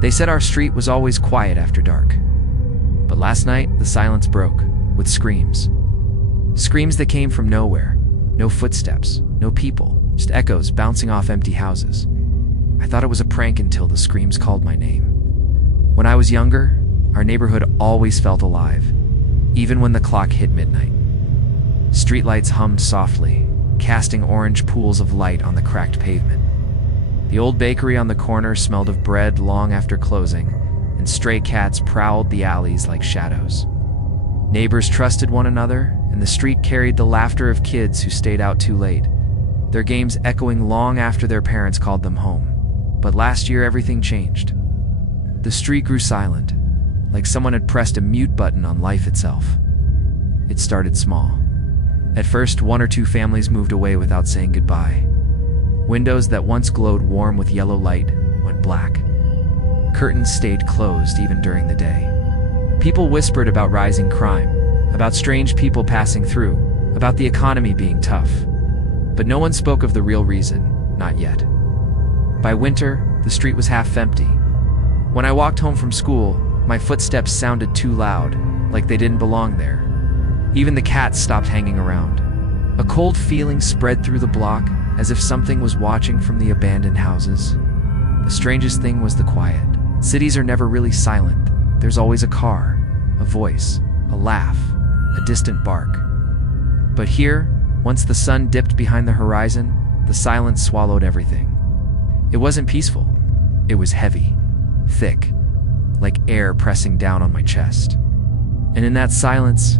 They said our street was always quiet after dark. But last night, the silence broke, with screams. Screams that came from nowhere. No footsteps, no people, just echoes bouncing off empty houses. I thought it was a prank until the screams called my name. When I was younger, our neighborhood always felt alive, even when the clock hit midnight. Streetlights hummed softly, casting orange pools of light on the cracked pavement. The old bakery on the corner smelled of bread long after closing, and stray cats prowled the alleys like shadows. Neighbors trusted one another, and the street carried the laughter of kids who stayed out too late, their games echoing long after their parents called them home. But last year, everything changed. The street grew silent, like someone had pressed a mute button on life itself. It started small. At first, 1 or 2 families moved away without saying goodbye. Windows that once glowed warm with yellow light went black. Curtains stayed closed even during the day. People whispered about rising crime, about strange people passing through, about the economy being tough. But no one spoke of the real reason, not yet. By winter, the street was half empty. When I walked home from school, my footsteps sounded too loud, like they didn't belong there. Even the cats stopped hanging around. A cold feeling spread through the block, as if something was watching from the abandoned houses. The strangest thing was the quiet. Cities are never really silent. There's always a car, a voice, a laugh, a distant bark. But here, once the sun dipped behind the horizon, the silence swallowed everything. It wasn't peaceful. It was heavy, thick, like air pressing down on my chest. And in that silence,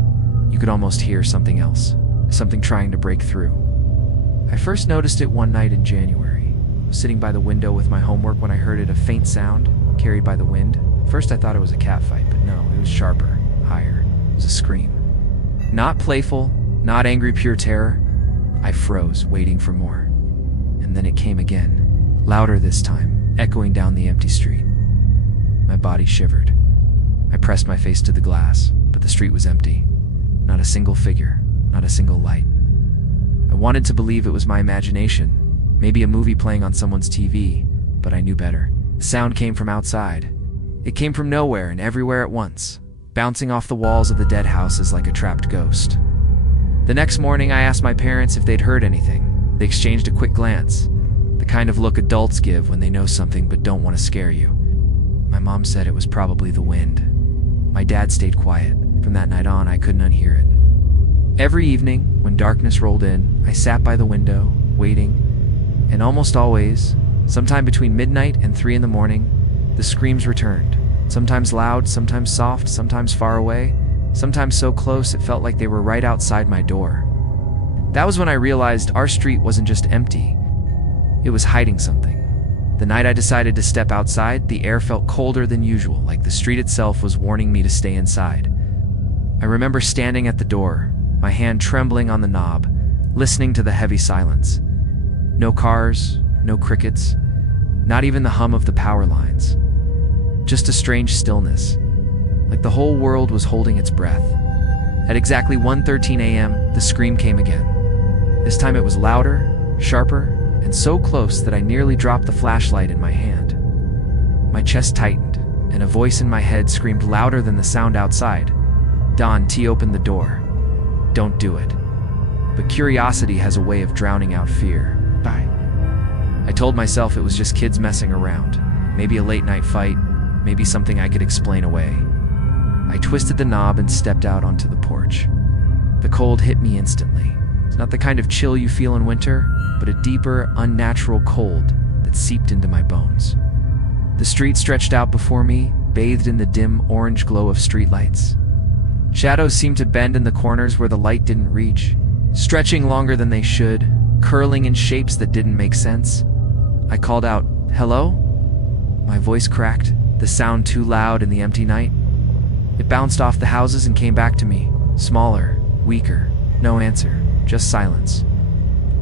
you could almost hear something else, something trying to break through. I first noticed it one night in January. I was sitting by the window with my homework when I heard it, a faint sound, carried by the wind. First I thought it was a cat fight, but no, it was sharper, higher. It was a scream. Not playful, not angry, pure terror. I froze, waiting for more. And then it came again, louder this time, echoing down the empty street. My body shivered. I pressed my face to the glass, but the street was empty. Not a single figure, not a single light. I wanted to believe it was my imagination, maybe a movie playing on someone's TV, but I knew better. The sound came from outside. It came from nowhere and everywhere at once, bouncing off the walls of the dead houses like a trapped ghost. The next morning, I asked my parents if they'd heard anything. They exchanged a quick glance, the kind of look adults give when they know something but don't want to scare you. My mom said it was probably the wind. My dad stayed quiet. From that night on, I couldn't unhear it. Every evening, when darkness rolled in, I sat by the window, waiting, and almost always, sometime between midnight and 3 in the morning, the screams returned. Sometimes loud, sometimes soft, sometimes far away, sometimes so close it felt like they were right outside my door. That was when I realized our street wasn't just empty, it was hiding something. The night I decided to step outside, the air felt colder than usual, like the street itself was warning me to stay inside. I remember standing at the door, my hand trembling on the knob, listening to the heavy silence. No cars, no crickets, not even the hum of the power lines. Just a strange stillness, like the whole world was holding its breath. At exactly 1:13 a.m., the scream came again. This time it was louder, sharper, and so close that I nearly dropped the flashlight in my hand. My chest tightened, and a voice in my head screamed louder than the sound outside. Don T opened the door. Don't do it. But curiosity has a way of drowning out fear. Bye. I told myself it was just kids messing around. Maybe a late night fight, maybe something I could explain away. I twisted the knob and stepped out onto the porch. The cold hit me instantly. It's not the kind of chill you feel in winter, but a deeper, unnatural cold that seeped into my bones. The street stretched out before me, bathed in the dim orange glow of streetlights. Shadows seemed to bend in the corners where the light didn't reach, stretching longer than they should, curling in shapes that didn't make sense. I called out, "Hello?" My voice cracked, the sound too loud in the empty night. It bounced off the houses and came back to me, smaller, weaker, no answer, just silence.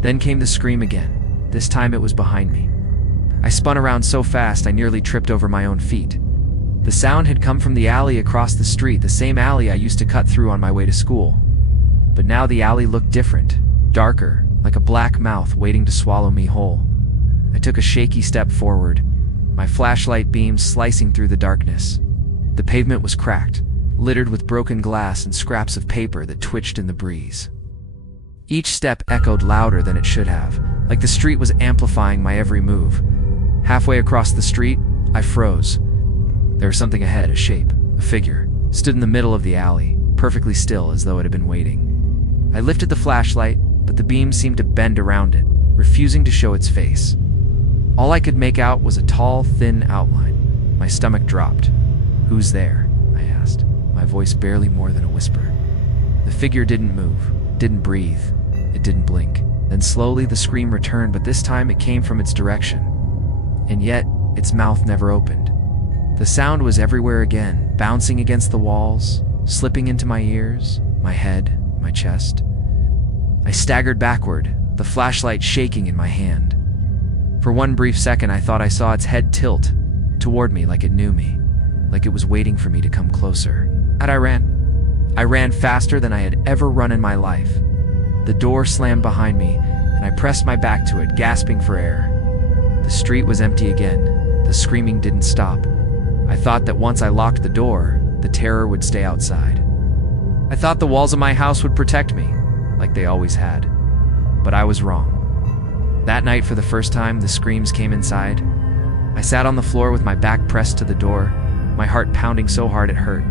Then came the scream again. This time it was behind me. I spun around so fast I nearly tripped over my own feet. The sound had come from the alley across the street, the same alley I used to cut through on my way to school. But now the alley looked different, darker, like a black mouth waiting to swallow me whole. I took a shaky step forward, my flashlight beam slicing through the darkness. The pavement was cracked, littered with broken glass and scraps of paper that twitched in the breeze. Each step echoed louder than it should have, like the street was amplifying my every move. Halfway across the street, I froze. There was something ahead, a shape, a figure, stood in the middle of the alley, perfectly still as though it had been waiting. I lifted the flashlight, but the beam seemed to bend around it, refusing to show its face. All I could make out was a tall, thin outline. My stomach dropped. "Who's there?" I asked, my voice barely more than a whisper. The figure didn't move, didn't breathe, it didn't blink. Then slowly the scream returned, but this time it came from its direction. And yet, its mouth never opened. The sound was everywhere again, bouncing against the walls, slipping into my ears, my head, my chest. I staggered backward, the flashlight shaking in my hand. For one brief second, I thought I saw its head tilt toward me like it knew me, like it was waiting for me to come closer. And I ran. I ran faster than I had ever run in my life. The door slammed behind me, and I pressed my back to it, gasping for air. The street was empty again. The screaming didn't stop. I thought that once I locked the door, the terror would stay outside. I thought the walls of my house would protect me, like they always had. But I was wrong. That night, for the first time, the screams came inside. I sat on the floor with my back pressed to the door, my heart pounding so hard it hurt.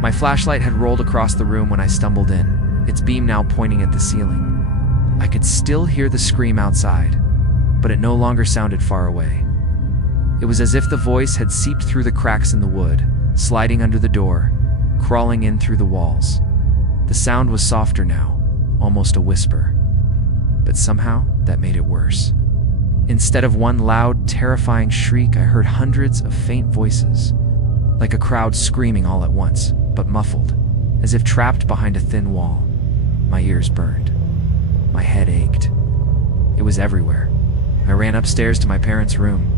My flashlight had rolled across the room when I stumbled in, its beam now pointing at the ceiling. I could still hear the scream outside, but it no longer sounded far away. It was as if the voice had seeped through the cracks in the wood, sliding under the door, crawling in through the walls. The sound was softer now, almost a whisper. But somehow, that made it worse. Instead of one loud, terrifying shriek, I heard hundreds of faint voices, like a crowd screaming all at once, but muffled, as if trapped behind a thin wall. My ears burned. My head ached. It was everywhere. I ran upstairs to my parents' room.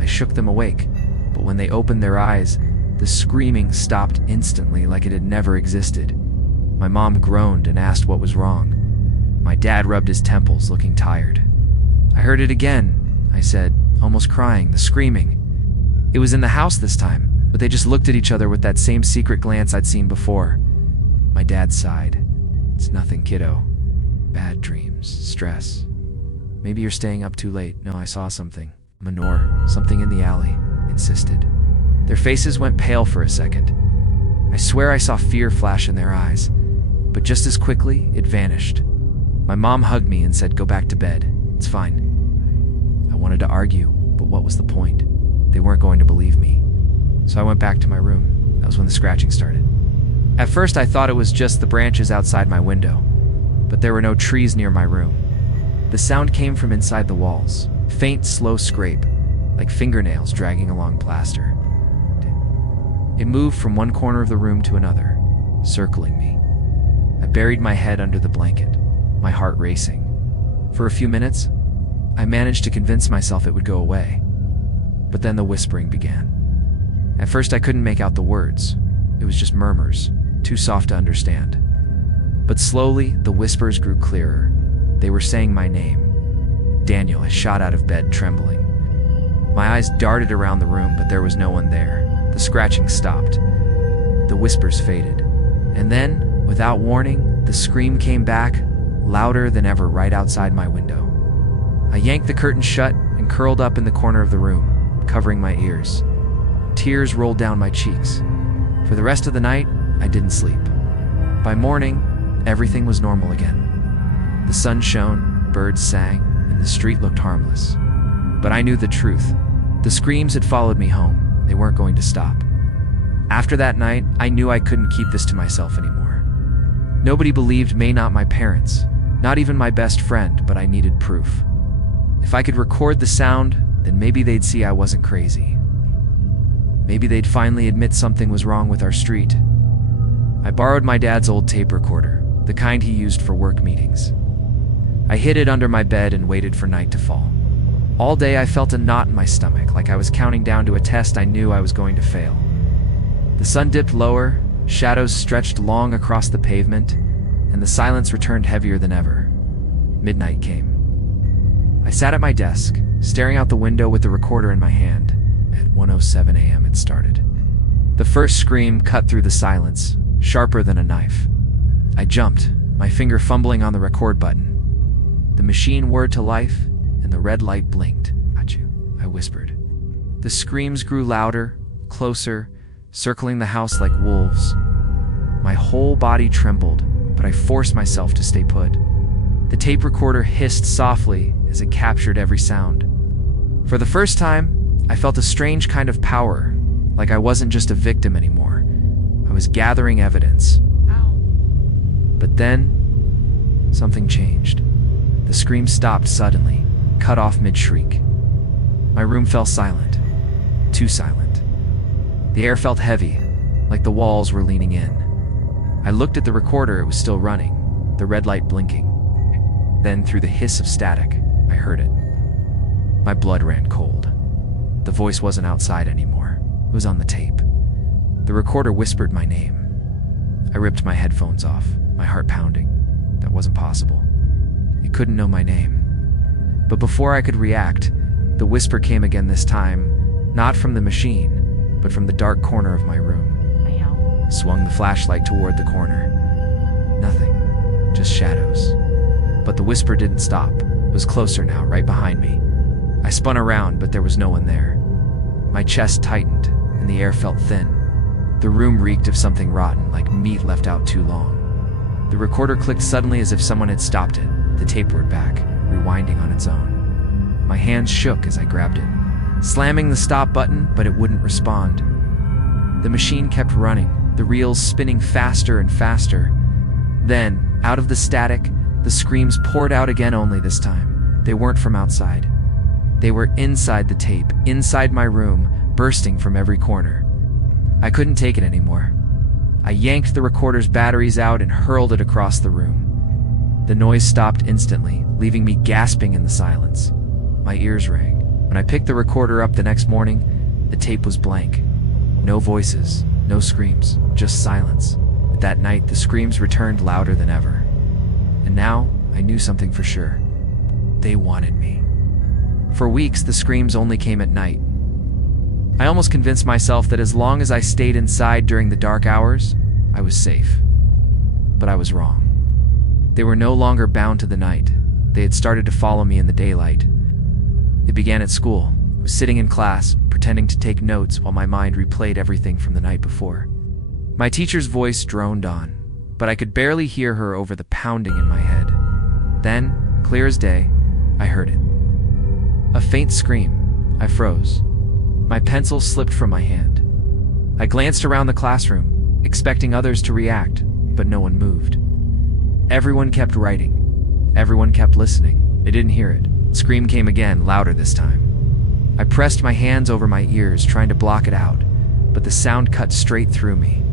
I shook them awake, but when they opened their eyes, the screaming stopped instantly like it had never existed. My mom groaned and asked what was wrong. My dad rubbed his temples, looking tired. "I heard it again," I said, almost crying, the screaming. It was in the house this time, but they just looked at each other with that same secret glance I'd seen before. My dad sighed. "It's nothing, kiddo. Bad dreams, stress. Maybe you're staying up too late." "No, I saw something. Manure, something in the alley," insisted. Their faces went pale for a second. I swear I saw fear flash in their eyes, but just as quickly, it vanished. My mom hugged me and said, "Go back to bed. It's fine." I wanted to argue, but what was the point? They weren't going to believe me. So I went back to my room. That was when the scratching started. At first, I thought it was just the branches outside my window, but there were no trees near my room. The sound came from inside the walls, faint, slow scrape, like fingernails dragging along plaster. It moved from one corner of the room to another, circling me. I buried my head under the blanket, my heart racing. For a few minutes, I managed to convince myself it would go away. But then the whispering began. At first, I couldn't make out the words. It was just murmurs, too soft to understand. But slowly, the whispers grew clearer. They were saying my name. "Daniel." I shot out of bed, trembling. My eyes darted around the room, but there was no one there. The scratching stopped. The whispers faded. And then, without warning, the scream came back, louder than ever, right outside my window. I yanked the curtain shut and curled up in the corner of the room, covering my ears. Tears rolled down my cheeks. For the rest of the night, I didn't sleep. By morning, everything was normal again. The sun shone, birds sang, and the street looked harmless. But I knew the truth. The screams had followed me home. They weren't going to stop. After that night, I knew I couldn't keep this to myself anymore. Nobody believed me, not my parents, not even my best friend, but I needed proof. If I could record the sound, then maybe they'd see I wasn't crazy. Maybe they'd finally admit something was wrong with our street. I borrowed my dad's old tape recorder, the kind he used for work meetings. I hid it under my bed and waited for night to fall. All day I felt a knot in my stomach, like I was counting down to a test I knew I was going to fail. The sun dipped lower, shadows stretched long across the pavement, and the silence returned heavier than ever. Midnight came. I sat at my desk, staring out the window with the recorder in my hand. At 1:07 a.m. it started. The first scream cut through the silence, sharper than a knife. I jumped, my finger fumbling on the record button. The machine whirred to life, and the red light blinked. "Achoo," I whispered. The screams grew louder, closer, circling the house like wolves. My whole body trembled, but I forced myself to stay put. The tape recorder hissed softly as it captured every sound. For the first time, I felt a strange kind of power, like I wasn't just a victim anymore. I was gathering evidence. But then, something changed. The scream stopped suddenly, cut off mid-shriek. My room fell silent. Too silent. The air felt heavy, like the walls were leaning in. I looked at the recorder, it was still running, the red light blinking. Then, through the hiss of static, I heard it. My blood ran cold. The voice wasn't outside anymore. It was on the tape. The recorder whispered my name. I ripped my headphones off, my heart pounding. That wasn't possible. It couldn't know my name. But before I could react, the whisper came again, this time, not from the machine, but from the dark corner of my room. I swung the flashlight toward the corner. Nothing, just shadows. But the whisper didn't stop. It was closer now, right behind me. I spun around, but there was no one there. My chest tightened, and the air felt thin. The room reeked of something rotten, like meat left out too long. The recorder clicked suddenly as if someone had stopped it. The tape whirred back, rewinding on its own. My hands shook as I grabbed it, slamming the stop button, but it wouldn't respond. The machine kept running, the reels spinning faster and faster. Then, out of the static, the screams poured out again, only this time. They weren't from outside. They were inside the tape, inside my room, bursting from every corner. I couldn't take it anymore. I yanked the recorder's batteries out and hurled it across the room. The noise stopped instantly, leaving me gasping in the silence. My ears rang. When I picked the recorder up the next morning, the tape was blank. No voices, no screams, just silence. But that night, the screams returned louder than ever. And now, I knew something for sure. They wanted me. For weeks, the screams only came at night. I almost convinced myself that as long as I stayed inside during the dark hours, I was safe. But I was wrong. They were no longer bound to the night. They had started to follow me in the daylight. It began at school. I was sitting in class, pretending to take notes while my mind replayed everything from the night before. My teacher's voice droned on, but I could barely hear her over the pounding in my head. Then, clear as day, I heard it. A faint scream. I froze. My pencil slipped from my hand. I glanced around the classroom, expecting others to react, but no one moved. Everyone kept writing. Everyone kept listening. They didn't hear it. The scream came again, louder this time. I pressed my hands over my ears, trying to block it out, but the sound cut straight through me.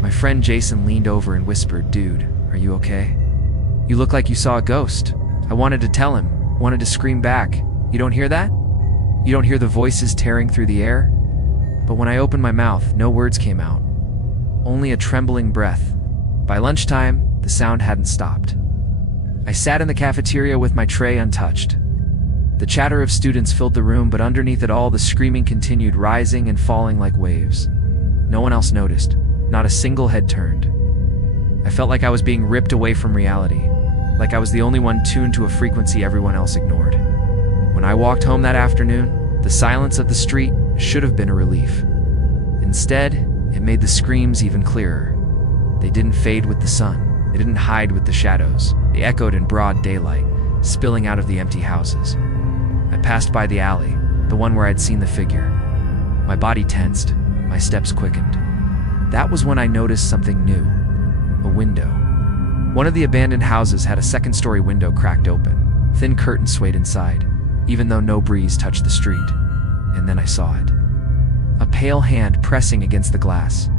My friend Jason leaned over and whispered, "Dude, are you okay? You look like you saw a ghost." I wanted to tell him, wanted to scream back, "You don't hear that? You don't hear the voices tearing through the air?" But when I opened my mouth, no words came out. Only a trembling breath. By lunchtime, the sound hadn't stopped. I sat in the cafeteria with my tray untouched. The chatter of students filled the room, but underneath it all, the screaming continued, rising and falling like waves. No one else noticed. Not a single head turned. I felt like I was being ripped away from reality, like I was the only one tuned to a frequency everyone else ignored. When I walked home that afternoon, the silence of the street should have been a relief. Instead, it made the screams even clearer. They didn't fade with the sun. They didn't hide with the shadows. They echoed in broad daylight, spilling out of the empty houses. I passed by the alley, the one where I'd seen the figure. My body tensed, my steps quickened. That was when I noticed something new. A window. One of the abandoned houses had a second-story window cracked open. Thin curtains swayed inside, even though no breeze touched the street. And then I saw it. A pale hand pressing against the glass,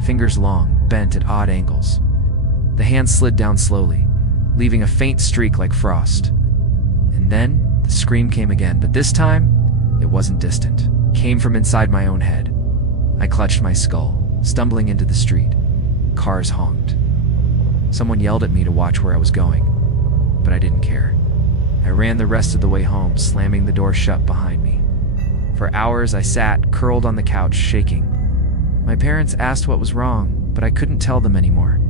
fingers long, bent at odd angles. The hand slid down slowly, leaving a faint streak like frost. And then, the scream came again, but this time, it wasn't distant. It came from inside my own head. I clutched my skull, stumbling into the street. Cars honked. Someone yelled at me to watch where I was going, but I didn't care. I ran the rest of the way home, slamming the door shut behind me. For hours I sat, curled on the couch, shaking. My parents asked what was wrong, but I couldn't tell them anymore.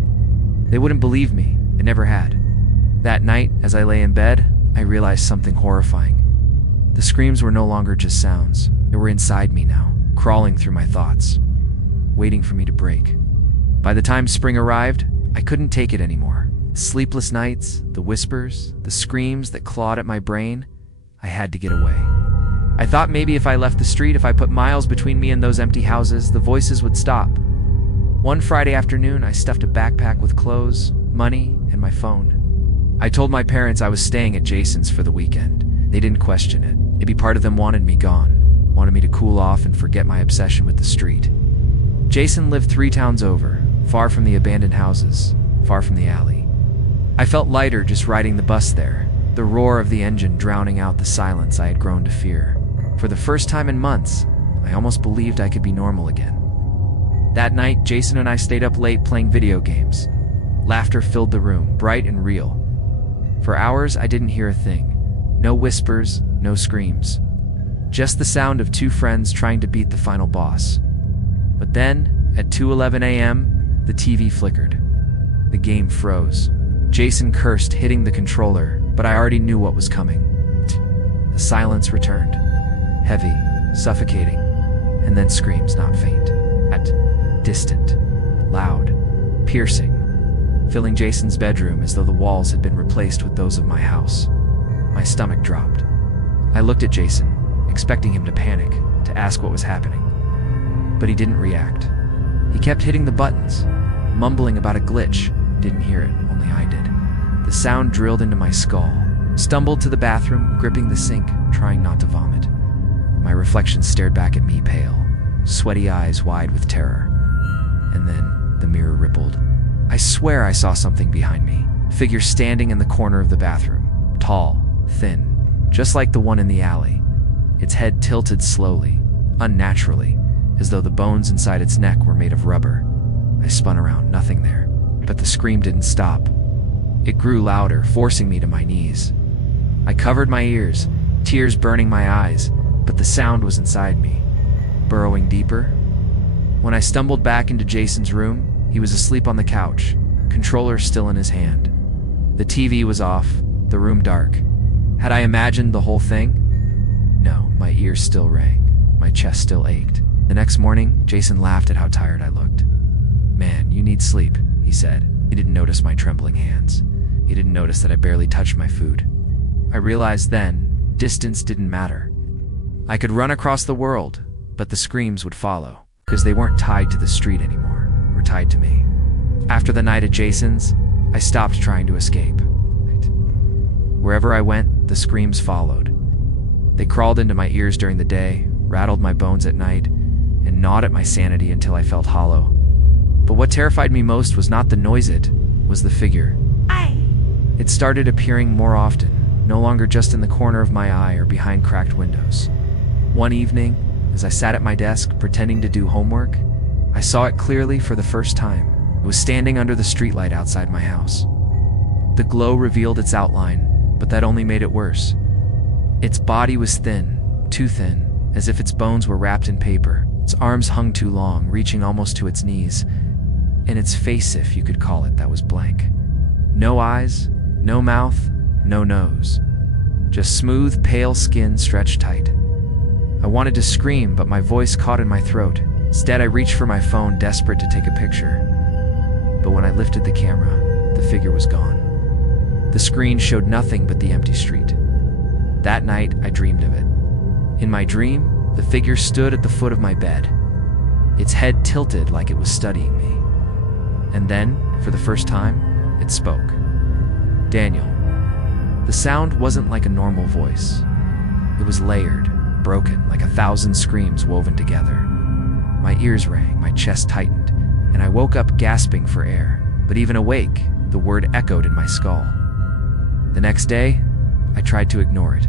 They wouldn't believe me. I never had. That night, as I lay in bed, I realized something horrifying. The screams were no longer just sounds. They were inside me now, crawling through my thoughts, waiting for me to break. By the time spring arrived, I couldn't take it anymore. The sleepless nights, the whispers, the screams that clawed at my brain. I had to get away. I thought maybe if I left the street, if I put miles between me and those empty houses, the voices would stop. One Friday afternoon, I stuffed a backpack with clothes, money, and my phone. I told my parents I was staying at Jason's for the weekend. They didn't question it. Maybe part of them wanted me gone, wanted me to cool off and forget my obsession with the street. Jason lived 3 towns over, far from the abandoned houses, far from the alley. I felt lighter just riding the bus there, the roar of the engine drowning out the silence I had grown to fear. For the first time in months, I almost believed I could be normal again. That night, Jason and I stayed up late playing video games. Laughter filled the room, bright and real. For hours, I didn't hear a thing. No whispers, no screams. Just the sound of 2 friends trying to beat the final boss. But then, at 2:11 a.m., the TV flickered. The game froze. Jason cursed, hitting the controller, but I already knew what was coming. The silence returned. Heavy, suffocating, and then screams not faint. Distant, loud, piercing, filling Jason's bedroom as though the walls had been replaced with those of my house. My stomach dropped. I looked at Jason, expecting him to panic, to ask what was happening. But he didn't react. He kept hitting the buttons, mumbling about a glitch. Didn't hear it, only I did. The sound drilled into my skull. Stumbled to the bathroom, gripping the sink, trying not to vomit. My reflection stared back at me, pale, sweaty eyes wide with terror. And then the mirror rippled. I swear I saw something behind me. A figure standing in the corner of the bathroom. Tall, thin, just like the one in the alley. Its head tilted slowly, unnaturally, as though the bones inside its neck were made of rubber. I spun around, nothing there. But the scream didn't stop. It grew louder, forcing me to my knees. I covered my ears, tears burning my eyes, but the sound was inside me, burrowing deeper. When I stumbled back into Jason's room, he was asleep on the couch, controller still in his hand. The TV was off, the room dark. Had I imagined the whole thing? No, my ears still rang, my chest still ached. The next morning, Jason laughed at how tired I looked. "Man, you need sleep," he said. He didn't notice my trembling hands. He didn't notice that I barely touched my food. I realized then, distance didn't matter. I could run across the world, but the screams would follow, because they weren't tied to the street anymore. They were tied to me. After the night at Jason's, I stopped trying to escape. Wherever I went, the screams followed. They crawled into my ears during the day, rattled my bones at night, and gnawed at my sanity until I felt hollow. But what terrified me most was not the noise, it was the figure. It started appearing more often, no longer just in the corner of my eye or behind cracked windows. One evening, as I sat at my desk pretending to do homework, I saw it clearly for the first time. It was standing under the streetlight outside my house. The glow revealed its outline, but that only made it worse. Its body was thin, too thin, as if its bones were wrapped in paper. Its arms hung too long, reaching almost to its knees, and its face, if you could call it, that was blank. No eyes, no mouth, no nose. Just smooth, pale skin stretched tight. I wanted to scream, but my voice caught in my throat. Instead, I reached for my phone, desperate to take a picture. But when I lifted the camera, the figure was gone. The screen showed nothing but the empty street. That night, I dreamed of it. In my dream, the figure stood at the foot of my bed. Its head tilted like it was studying me. And then, for the first time, it spoke. "Daniel." The sound wasn't like a normal voice. It was layered, broken, like 1,000 screams woven together. My ears rang, my chest tightened, and I woke up gasping for air. But even awake, the word echoed in my skull. The next day, I tried to ignore it.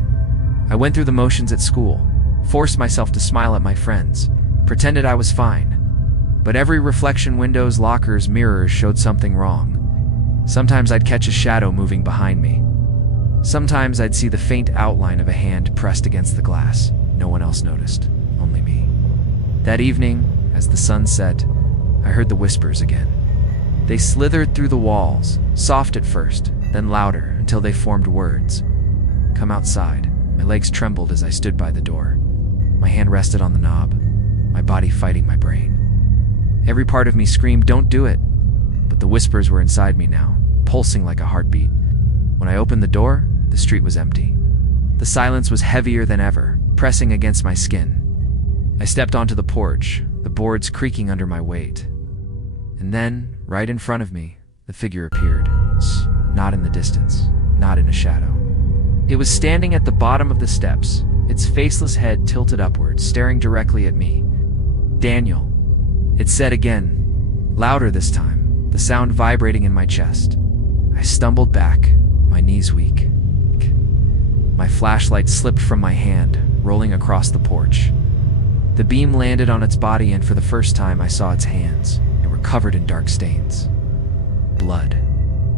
I went through the motions at school, forced myself to smile at my friends, pretended I was fine. But every reflection, windows, lockers, mirrors showed something wrong. Sometimes I'd catch a shadow moving behind me. Sometimes I'd see the faint outline of a hand pressed against the glass. No one else noticed. That evening, as the sun set, I heard the whispers again. They slithered through the walls, soft at first, then louder until they formed words. "Come outside." My legs trembled as I stood by the door. My hand rested on the knob, my body fighting my brain. Every part of me screamed, "Don't do it!" But the whispers were inside me now, pulsing like a heartbeat. When I opened the door, the street was empty. The silence was heavier than ever, pressing against my skin. I stepped onto the porch, the boards creaking under my weight. And then, right in front of me, the figure appeared. Not in the distance, not in a shadow. It was standing at the bottom of the steps, its faceless head tilted upward, staring directly at me. "Daniel," it said again, louder this time, the sound vibrating in my chest. I stumbled back, my knees weak. My flashlight slipped from my hand, rolling across the porch. The beam landed on its body, and for the first time I saw its hands. They were covered in dark stains. Blood.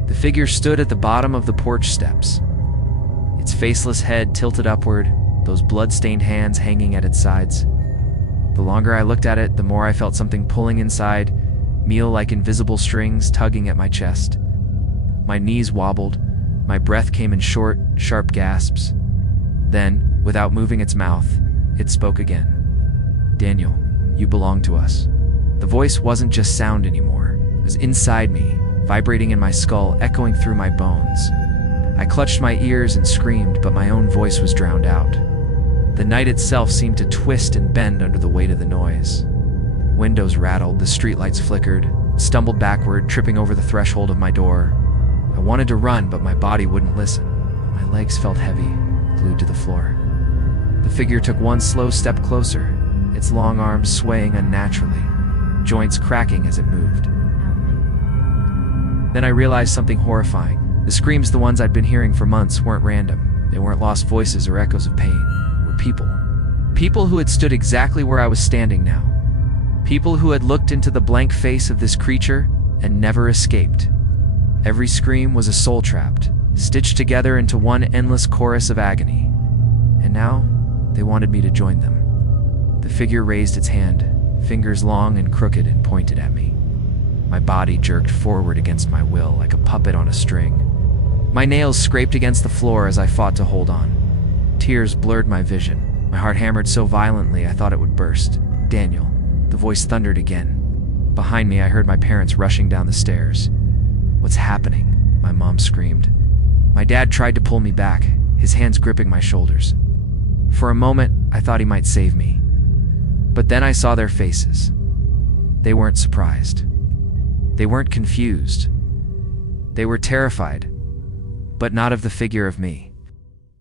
The figure stood at the bottom of the porch steps, its faceless head tilted upward, those blood-stained hands hanging at its sides. The longer I looked at it, the more I felt something pulling inside, like invisible strings tugging at my chest. My knees wobbled, my breath came in short, sharp gasps. Then, without moving its mouth, it spoke again. "Daniel, you belong to us." The voice wasn't just sound anymore. It was inside me, vibrating in my skull, echoing through my bones. I clutched my ears and screamed, but my own voice was drowned out. The night itself seemed to twist and bend under the weight of the noise. Windows rattled, the streetlights flickered, stumbled backward, tripping over the threshold of my door. I wanted to run, but my body wouldn't listen. My legs felt heavy, glued to the floor. The figure took one slow step closer, its long arms swaying unnaturally, joints cracking as it moved. Then I realized something horrifying. The screams, the ones I'd been hearing for months, weren't random. They weren't lost voices or echoes of pain. They were people. People who had stood exactly where I was standing now. People who had looked into the blank face of this creature and never escaped. Every scream was a soul trapped, stitched together into one endless chorus of agony. And now, they wanted me to join them. The figure raised its hand, fingers long and crooked, and pointed at me. My body jerked forward against my will like a puppet on a string. My nails scraped against the floor as I fought to hold on. Tears blurred my vision. My heart hammered so violently I thought it would burst. "Daniel," the voice thundered again. Behind me, I heard my parents rushing down the stairs. "What's happening?" my mom screamed. My dad tried to pull me back, his hands gripping my shoulders. For a moment, I thought he might save me. But then I saw their faces. They weren't surprised. They weren't confused. They were terrified, but not of the figure of me.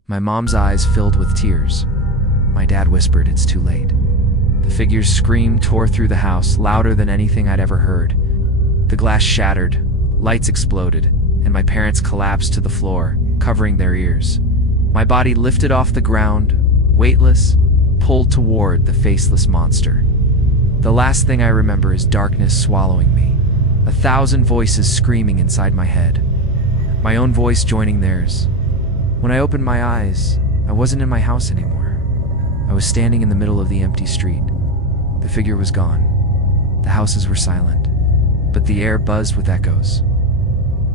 My mom's eyes filled with tears. My dad whispered, "It's too late." The figure's scream tore through the house, louder than anything I'd ever heard. The glass shattered, lights exploded, and my parents collapsed to the floor, covering their ears. My body lifted off the ground, weightless, pulled toward the faceless monster. The last thing I remember is darkness swallowing me, 1,000 voices screaming inside my head, my own voice joining theirs. When I opened my eyes, I wasn't in my house anymore. I was standing in the middle of the empty street. The figure was gone. The houses were silent, but the air buzzed with echoes.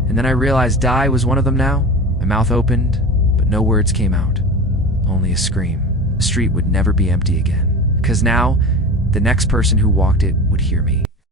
And then I realized I was one of them now. My mouth opened, but no words came out. Only a scream. The street would never be empty again, because now, the next person who walked it would hear me.